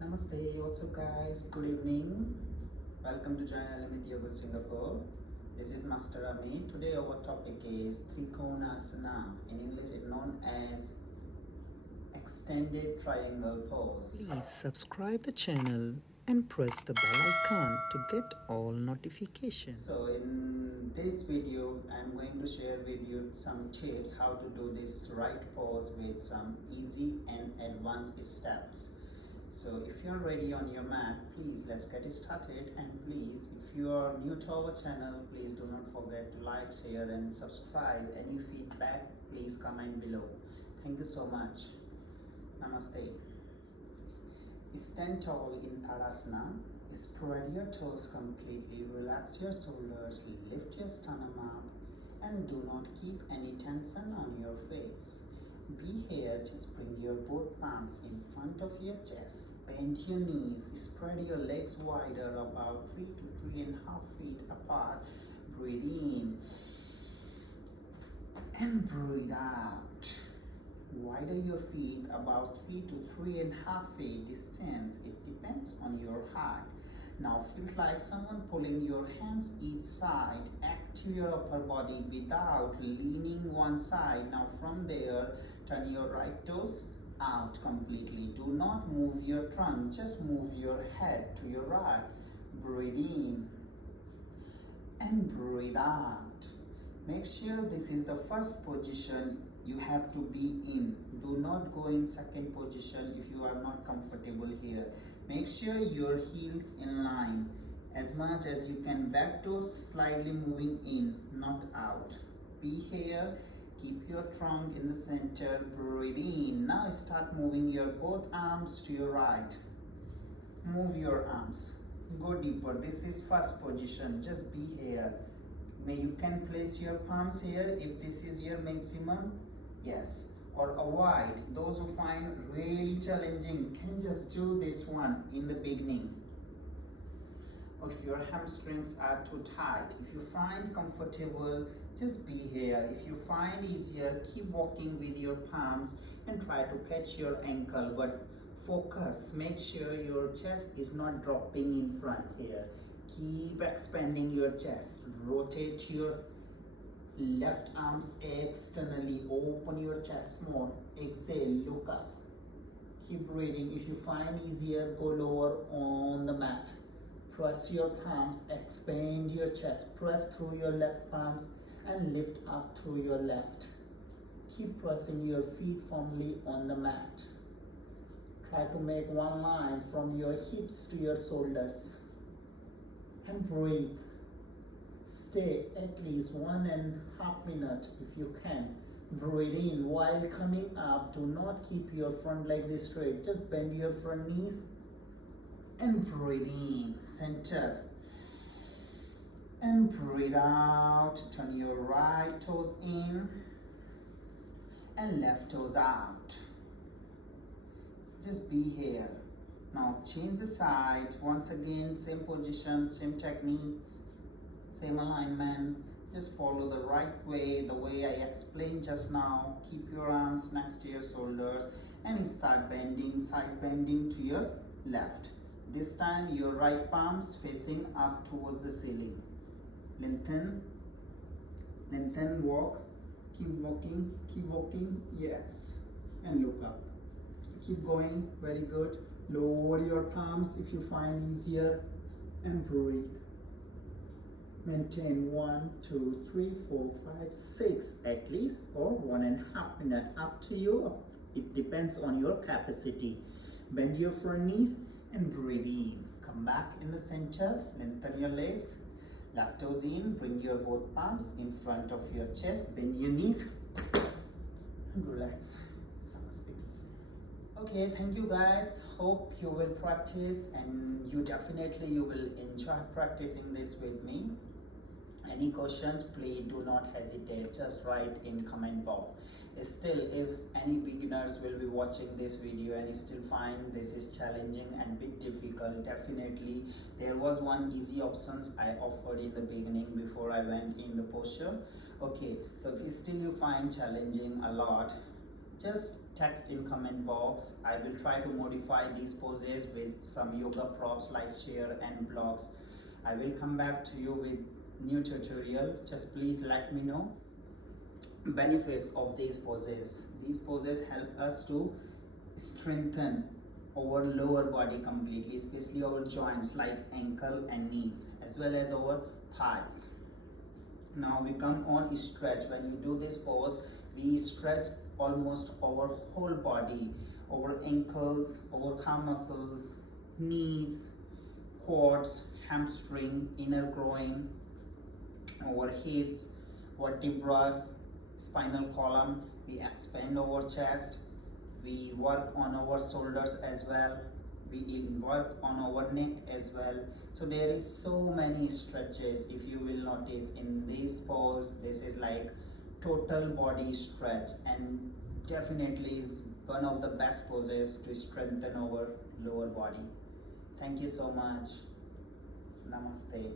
Namaste, what's up guys? Good evening. Welcome to join Elemit Yoga Singapore. This is Master Amit. Today our topic is Trikonasana. In English it's known as extended triangle pose. Please subscribe the channel and press the bell icon to get all notifications. So in this video, I'm going to share with you some tips how to do this right pose with some easy and advanced steps. So if you're ready on your mat, please let's get started. And please, if you are new to our channel, please do not forget to like, share and subscribe. Any feedback, please comment below. Thank you so much. Namaste. Stand tall in Tadasana. Spread your toes completely. Relax your shoulders. Lift your sternum up. And do not keep any tension on your face. Be here, just bring your both palms in front of your chest. Bend your knees, spread your legs wider, about 3 to 3.5 feet apart. Breathe in and breathe out. Widen your feet about 3 to 3.5 feet distance. It depends on your height. Now feels like someone pulling your hands each side. Active your upper body without leaning one side. Now from there, turn your right toes out completely. Do not move your trunk, just move your head to your right. Breathe in and breathe out. Make sure this is the first position you have to be in. Do not go in second position if you are not comfortable here. Make sure your heels in line as much as you can. Back toes slightly moving in, not out. Be here. Keep your trunk in the center. Breathe in. Now start moving your both arms to your right. Move your arms. Go deeper. This is first position. Just be here. You can place your palms here if this is your maximum. Yes. Or avoid. Those who find really challenging can just do this one in the beginning. Or if your hamstrings are too tight, if you find comfortable, just be here. If you find easier, keep walking with your palms and try to catch your ankle, but focus. Make sure your chest is not dropping in front here. Keep expanding your chest. Rotate your left arms externally. Open your chest more. Exhale, look up. Keep breathing. If you find easier, go lower on the mat. Press your palms, expand your chest. Press through your left palms and lift up through your left. Keep pressing your feet firmly on the mat. Try to make one line from your hips to your shoulders. And breathe. Stay at least 1.5 minutes if you can. Breathe in while coming up. Do not keep your front legs straight. Just bend your front knees and breathe in. Center. And breathe out. Turn your right toes in and left toes out. Just be here. Now change the side. Once again, same position, same techniques, same alignments. Just follow the right way, the way I explained just now. Keep your arms next to your shoulders and start bending, side bending to your left. This time your right palms facing up towards the ceiling. Lengthen, lengthen, walk, keep walking, yes, and look up. Keep going, very good. Lower your palms if you find easier and breathe. Maintain 1, 2, 3, 4, 5, 6 at least, or 1.5 minutes, up to you. It depends on your capacity. Bend your front knees and breathe in. Come back in the center, lengthen your legs. Left toes in, bring your both palms in front of your chest, bend your knees and relax. Namaste. Okay, thank you guys. Hope you will practice and you will enjoy practicing this with me. Any questions, please do not hesitate. Just write in comment box. Still, if any beginners will be watching this video and still find this is challenging and bit difficult, definitely there was one easy options I offered in the beginning before I went in the posture. Okay, so if still you find challenging a lot, just text in comment box. I will try to modify these poses with some yoga props like chair and blocks. I will come back to you with new tutorial. Just please let me know benefits of these poses. These poses help us to strengthen our lower body completely, especially our joints like ankle and knees, as well as our thighs. Now we come on stretch. When you do this pose, we stretch almost our whole body, our ankles, our calf muscles, knees, quads, hamstring, inner groin, our hips, vertebrae, spinal column. We expand our chest. We work on our shoulders as well. We work on our neck as well. So there is so many stretches. If you will notice in this pose, this is like total body stretch, and definitely is one of the best poses to strengthen our lower body. Thank you so much. Namaste.